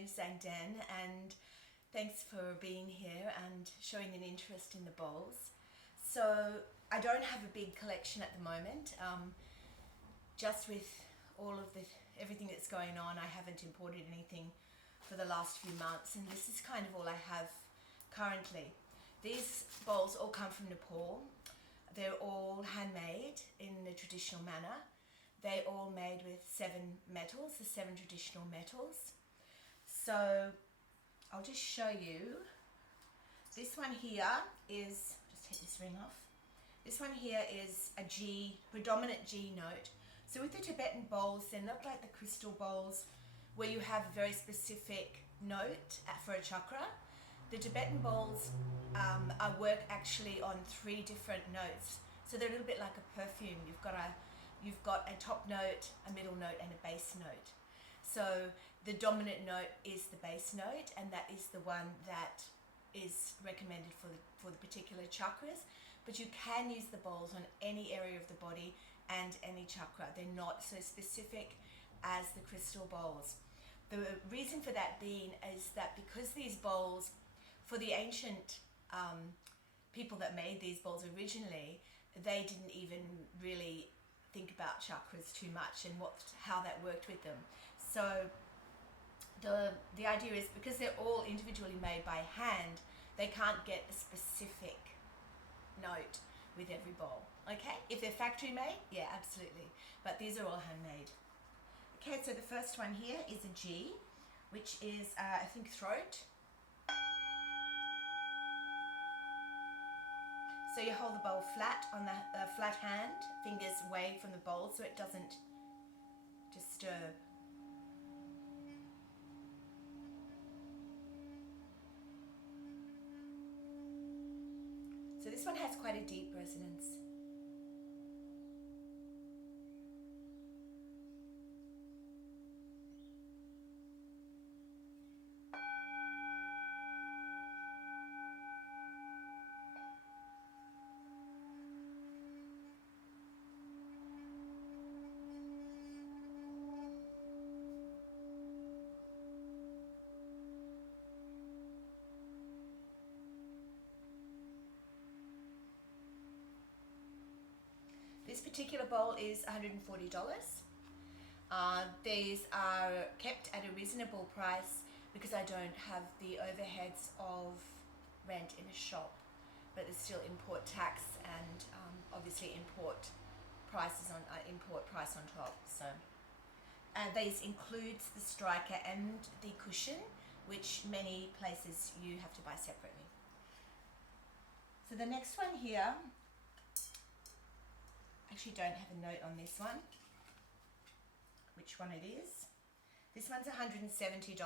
Hi Zangdan, and thanks for being here and showing an interest in the bowls. So I don't have a big collection at the moment. Just with all of everything that's going on, I haven't imported anything for the last few months, and this is kind of all I have currently. These bowls all come from Nepal. They're all handmade in the traditional manner. They're all made with 7 metals, the 7 traditional metals. So I'll just show you. This one here is, just take this ring off. This one here is a G, predominant G note. So with the Tibetan bowls, they're not like the crystal bowls where you have a very specific note for a chakra. The Tibetan bowls work actually on 3 different notes. So they're a little bit like a perfume. You've got a top note, a middle note, and a base note. So the dominant note is the base note, and that is the one that is recommended for the particular chakras. But you can use the bowls on any area of the body and any chakra. They're not so specific as the crystal bowls. The reason for that being is that because these bowls, for the ancient people that made these bowls originally, they didn't even really think about chakras too much and how that worked with them. So the idea is, because they're all individually made by hand, they can't get a specific note with every bowl. Okay, if they're factory made, yeah, absolutely, but these are all handmade. Okay, so the first one here is a G, which is I think throat. So you hold the bowl flat on the flat hand, fingers away from the bowl so it doesn't disturb. So this one has quite a deep resonance. This particular bowl is $140. These are kept at a reasonable price because I don't have the overheads of rent in a shop, but there's still import tax and obviously import price on top. So these includes the striker and the cushion, which many places you have to buy separately. So the next one here, actually don't have a note on this one, which one it is. This one's $170. It's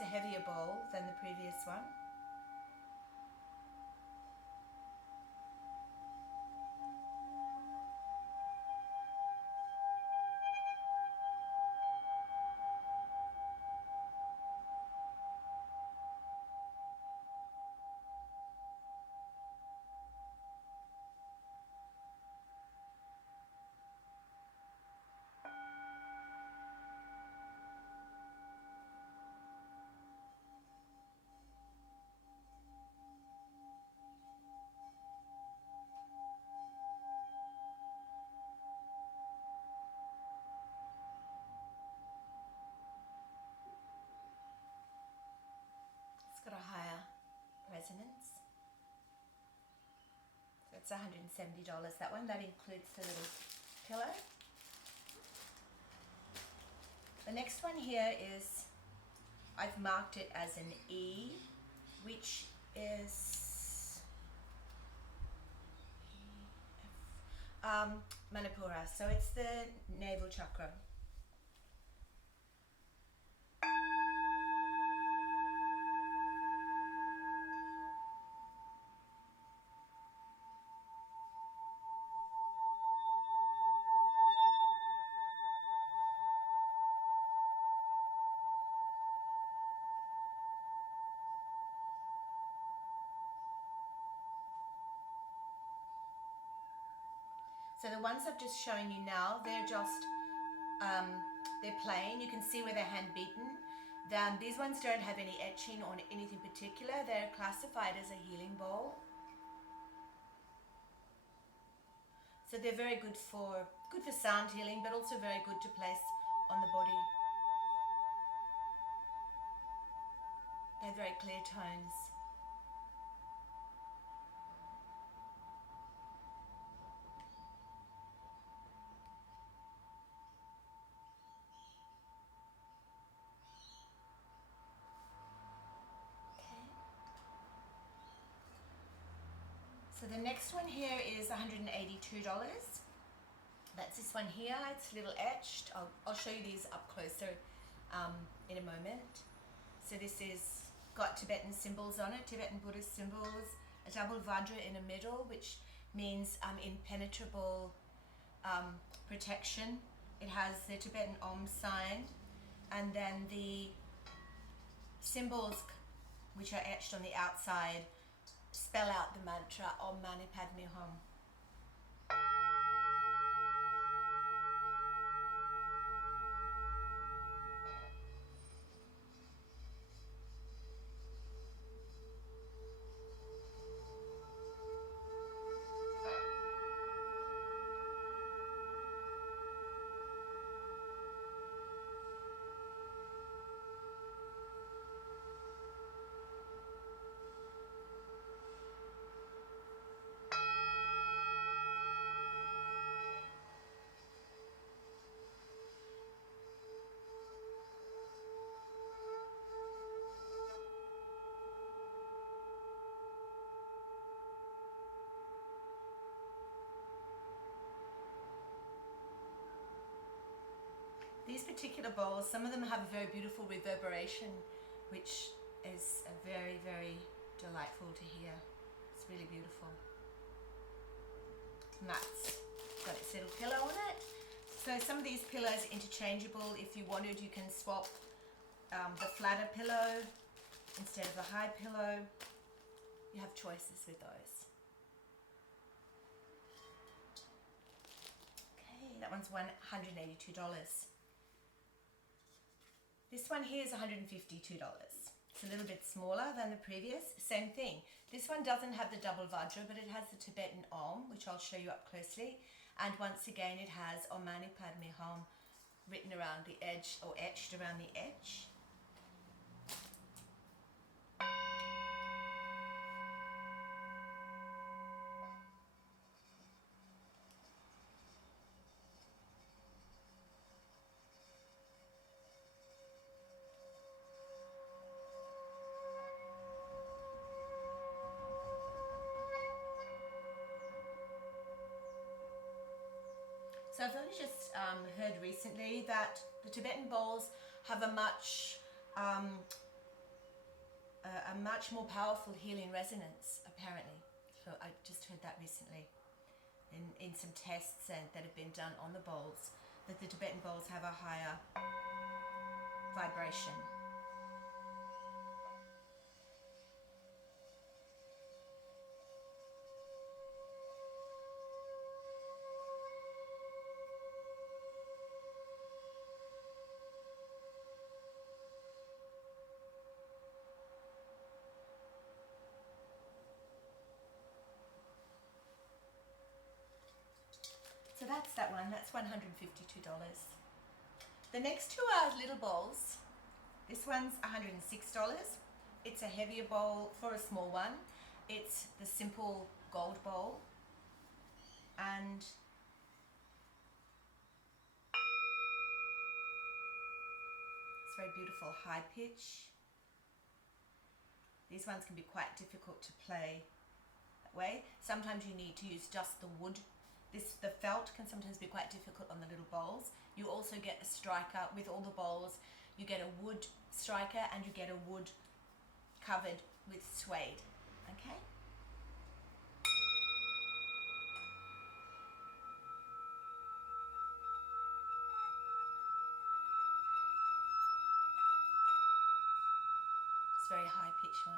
a heavier bowl than the previous one. It's got a higher resonance. So it's $170, that one. That includes the little pillow. The next one here is, I've marked it as an E, which is Manipura. So it's the navel chakra. So the ones I've just shown you now, they're just they're plain. You can see where they're hand beaten. Then these ones don't have any etching or anything particular. They're classified as a healing bowl. So they're very good for sound healing, but also very good to place on the body. They have very clear tones. So the next one here is $182. That's this one here. It's a little etched. I'll show you these up closer in a moment. So this is got Tibetan symbols on it, Tibetan Buddhist symbols, a double Vajra in the middle, which means impenetrable protection. It has the Tibetan Om sign, and then the symbols which are etched on the outside spell out the mantra Om Mani Padme Hum. These particular bowls, some of them have a very beautiful reverberation, which is very, very delightful to hear. It's really beautiful. And that's got its little pillow on it. So some of these pillows are interchangeable. If you wanted, you can swap the flatter pillow instead of the high pillow. You have choices with those. Okay, that one's $182. This one here is $152. It's a little bit smaller than the previous. Same thing. This one doesn't have the double Vajra, but it has the Tibetan Om, which I'll show you up closely. And once again, it has Om Mani Padme Hum written around the edge, or etched around the edge. So I've only just heard recently that the Tibetan bowls have a much more powerful healing resonance, apparently. So I just heard that recently in some tests that have been done on the bowls, that the Tibetan bowls have a higher vibration. So that's that one. That's $152. The next two are little bowls. This one's $106. It's a heavier bowl for a small one. It's the simple gold bowl. And it's very beautiful high pitch. These ones can be quite difficult to play that way. Sometimes you need to use just the wood. The felt can sometimes be quite difficult on the little bowls. You also get a striker with all the bowls. You get a wood striker and you get a wood covered with suede. Okay? It's a very high pitched one.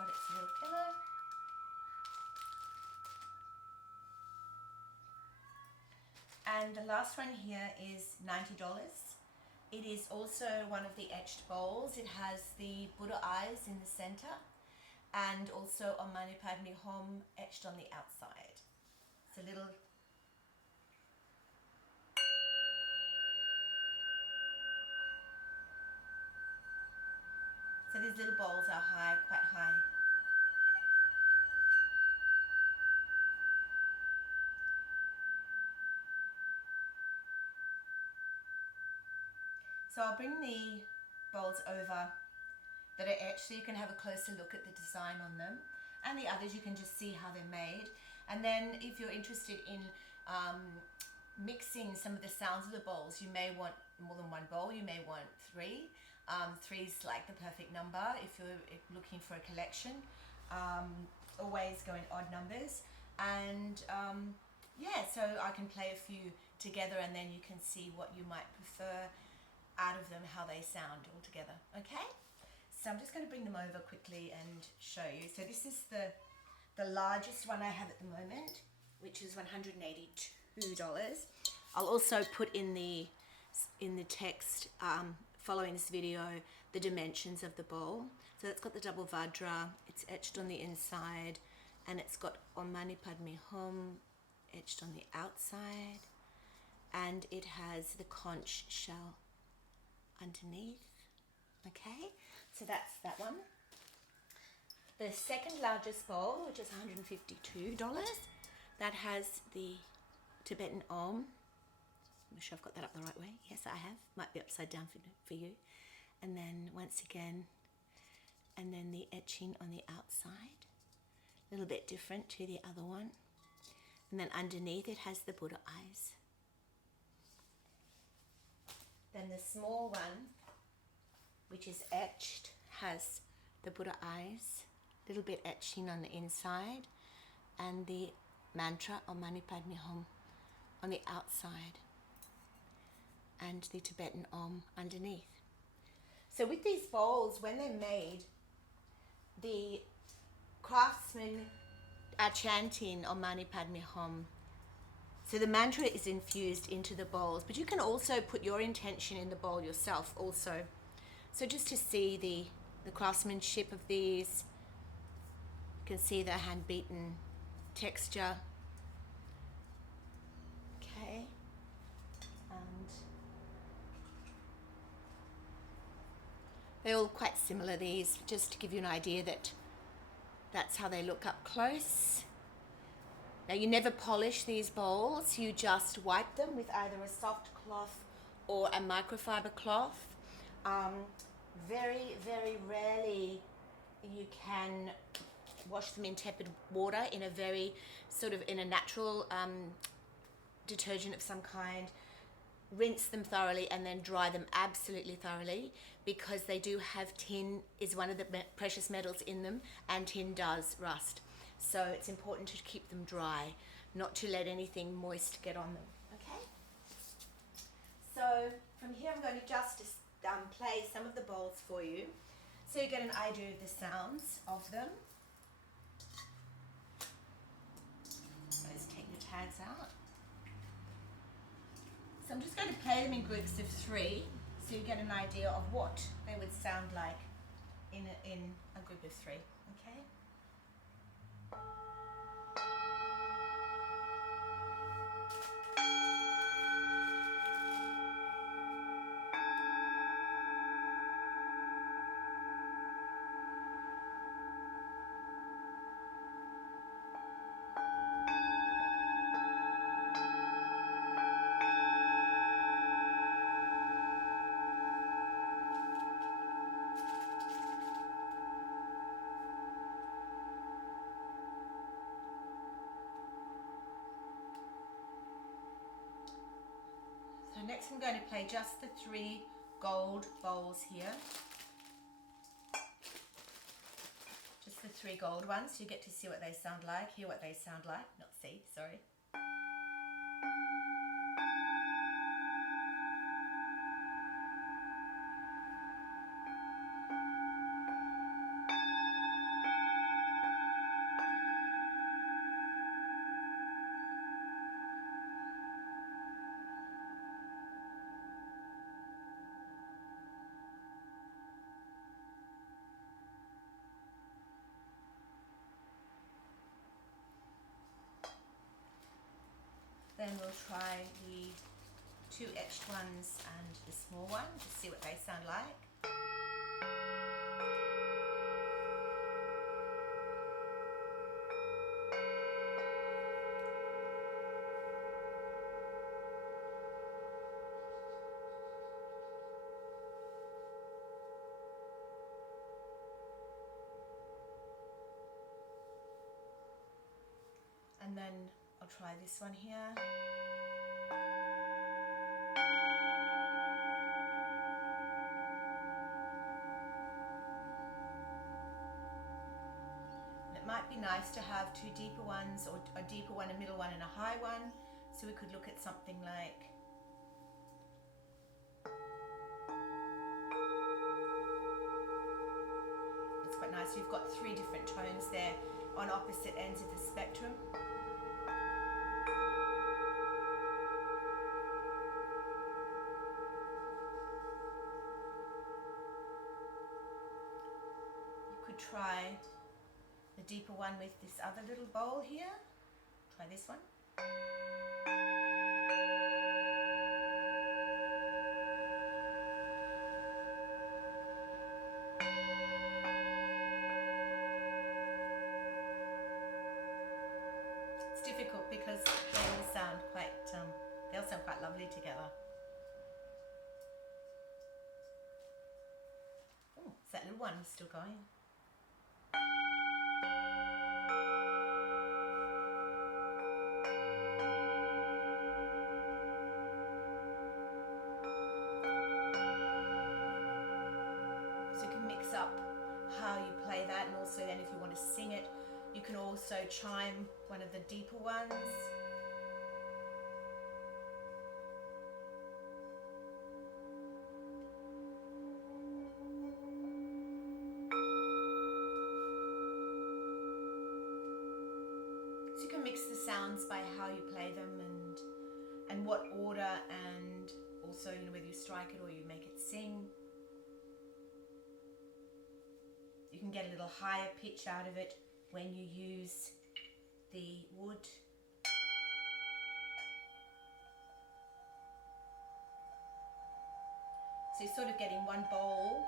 got its little pillow. And the last one here is $90. It is also one of the etched bowls. It has the Buddha eyes in the center and also Om Mani Padme Hum etched on the outside. It's a little... So these little bowls are high, quite high. So I'll bring the bowls over that are etched so you can have a closer look at the design on them. And the others you can just see how they're made. And then if you're interested in mixing some of the sounds of the bowls, you may want more than one bowl, you may want three. Three's like the perfect number if you're looking for a collection. Always go in odd numbers. And yeah, so I can play a few together and then you can see what you might prefer out of them, how they sound all together. Okay, so I'm just going to bring them over quickly and show you. So this is the largest one I have at the moment, which is $182. I'll also put in the text following this video the dimensions of the bowl. So it's got the double Vajra, it's etched on the inside, and it's got Om Mani Padme Hum etched on the outside, and it has the conch shell underneath. Okay, so that's that one. The second largest bowl, which is $152, that has the Tibetan Om. I'm sure I've got that up the right way. Yes, I have. Might be upside down for you. And then once again, and then the etching on the outside, a little bit different to the other one. And then underneath it has the Buddha eyes. Then the small one, which is etched, has the Buddha eyes, a little bit etching on the inside, and the mantra Om Mani Padme Hum on the outside, and the Tibetan Om underneath. So with these bowls, when they're made, the craftsmen are chanting Om Mani Padme Hum. So the mantra is infused into the bowls, but you can also put your intention in the bowl yourself also. So just to see the craftsmanship of these, you can see the hand-beaten texture. Okay. And they're all quite similar, these, just to give you an idea that that's how they look up close. Now you never polish these bowls, you just wipe them with either a soft cloth or a microfiber cloth. Very, very rarely you can wash them in tepid water in a very sort of in a natural detergent of some kind. Rinse them thoroughly and then dry them absolutely thoroughly, because they do have tin, is one of the precious metals in them, and tin does rust. So it's important to keep them dry, not to let anything moist get on them. Okay? So from here I'm going to just play some of the bowls for you so you get an idea of the sounds of them. Let's take the tags out. So I'm just going to play them in groups of 3 so you get an idea of what they would sound like in a group of 3. Okay? So next I'm going to play just the 3 gold bowls here. Just the 3 gold ones, so you get to see what they sound like, hear what they sound like, not see, sorry. Then we'll try the two etched ones and the small one to see what they sound like. And then I'll try this one here. It might be nice to have two deeper ones, or a deeper one, a middle one and a high one. So we could look at something like it's quite nice. You've got three different tones there on opposite ends of the spectrum. You could try the deeper one with this other little bowl here. Try this one. It's difficult because they all sound quite lovely together. Oh, is that little one still going? So you can mix up how you play that, and also then if you want to sing it, you can also chime one of the deeper ones. So you can mix the sounds by how you play them and what order, and also, you know, whether you strike it or you make it sing. You can get a little higher pitch out of it when you use the wood. So you're sort of getting one bowl,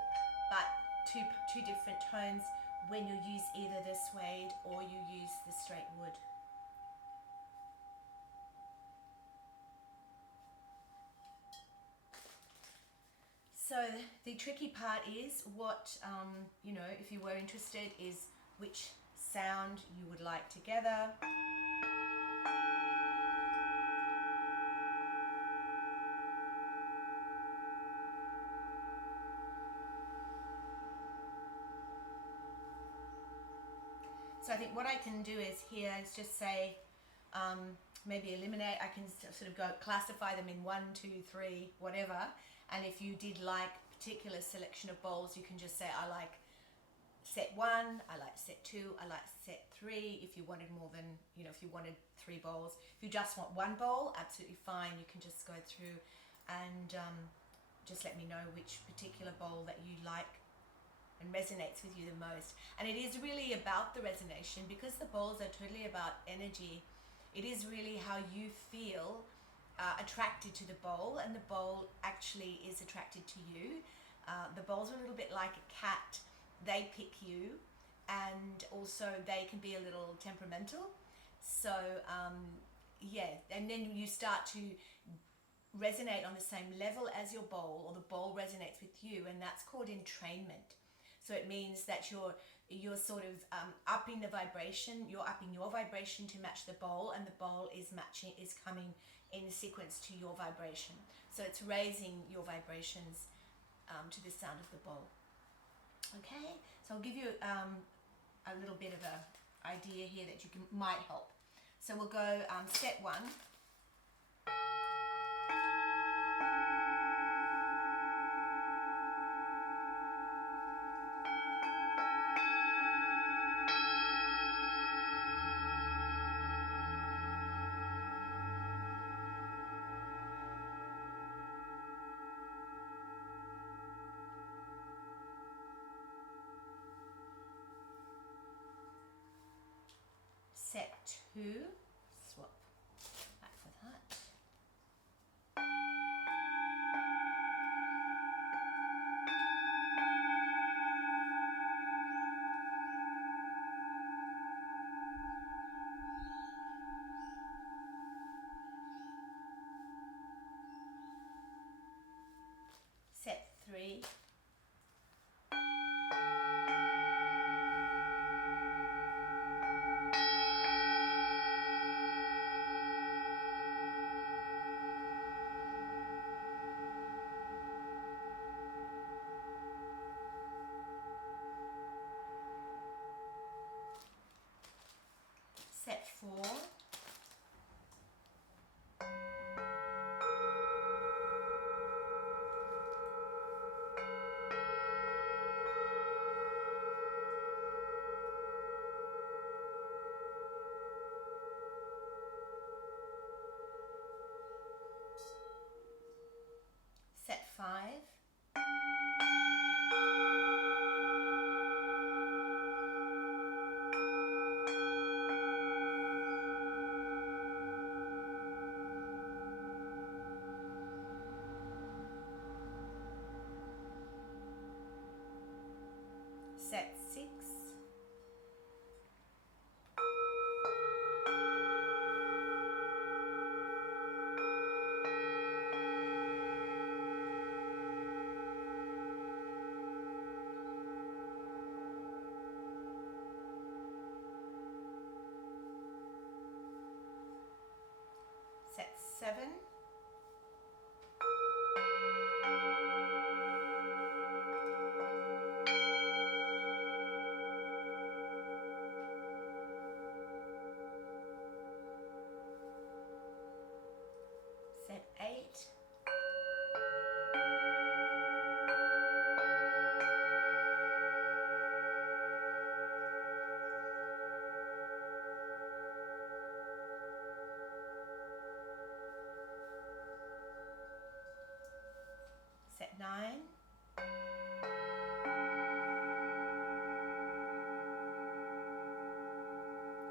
but two different tones when you use either the suede or you use the straight wood. So the tricky part is what, you know, if you were interested, is which sound you would like together. So I think what I can do is here is just say, maybe eliminate. I can sort of go classify them in 1, 2, 3, whatever. And if you did like a particular selection of bowls, you can just say, I like set 1, I like set 2, I like set 3. If you wanted more than, you know, if you wanted 3 bowls. If you just want 1 bowl, absolutely fine. You can just go through and just let me know which particular bowl that you like and resonates with you the most. And it is really about the resonation, because the bowls are totally about energy. It is really how you feel attracted to the bowl, and the bowl actually is attracted to you. The bowls are a little bit like a cat. They pick you, and also they can be a little temperamental. So yeah, and then you start to resonate on the same level as your bowl, or the bowl resonates with you, and that's called entrainment. So it means that you're sort of upping the vibration. You're upping your vibration to match the bowl, and the bowl is coming in sequence to your vibration. So it's raising your vibrations to the sound of the bowl. Okay, so I'll give you a little bit of an idea here that might help. So we'll go set 1. Set 2, swap back for that. 4, set 5, set 6, set 7, set 8, set 9,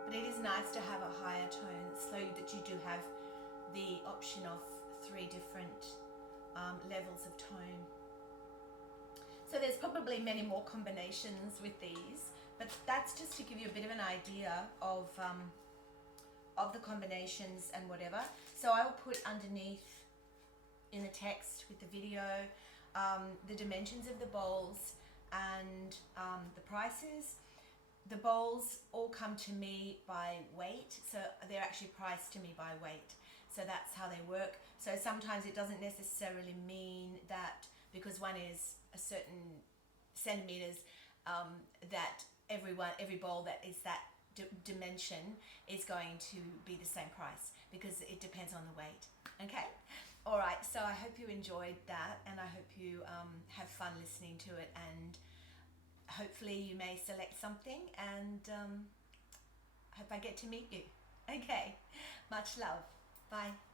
but it is nice to have a higher tone so that you do have the option of 3 different levels of tone. So there's probably many more combinations with these, but that's just to give you a bit of an idea of the combinations and whatever. So I will put underneath in the text with the video the dimensions of the bowls and the prices. The bowls all come to me by weight, so they're actually priced to me by weight. So that's how they work. So sometimes it doesn't necessarily mean that because one is a certain centimeters, that every bowl that is that dimension is going to be the same price, because it depends on the weight. Okay? All right, so I hope you enjoyed that, and I hope you have fun listening to it, and hopefully you may select something, and hope I get to meet you. Okay, much love. Bye.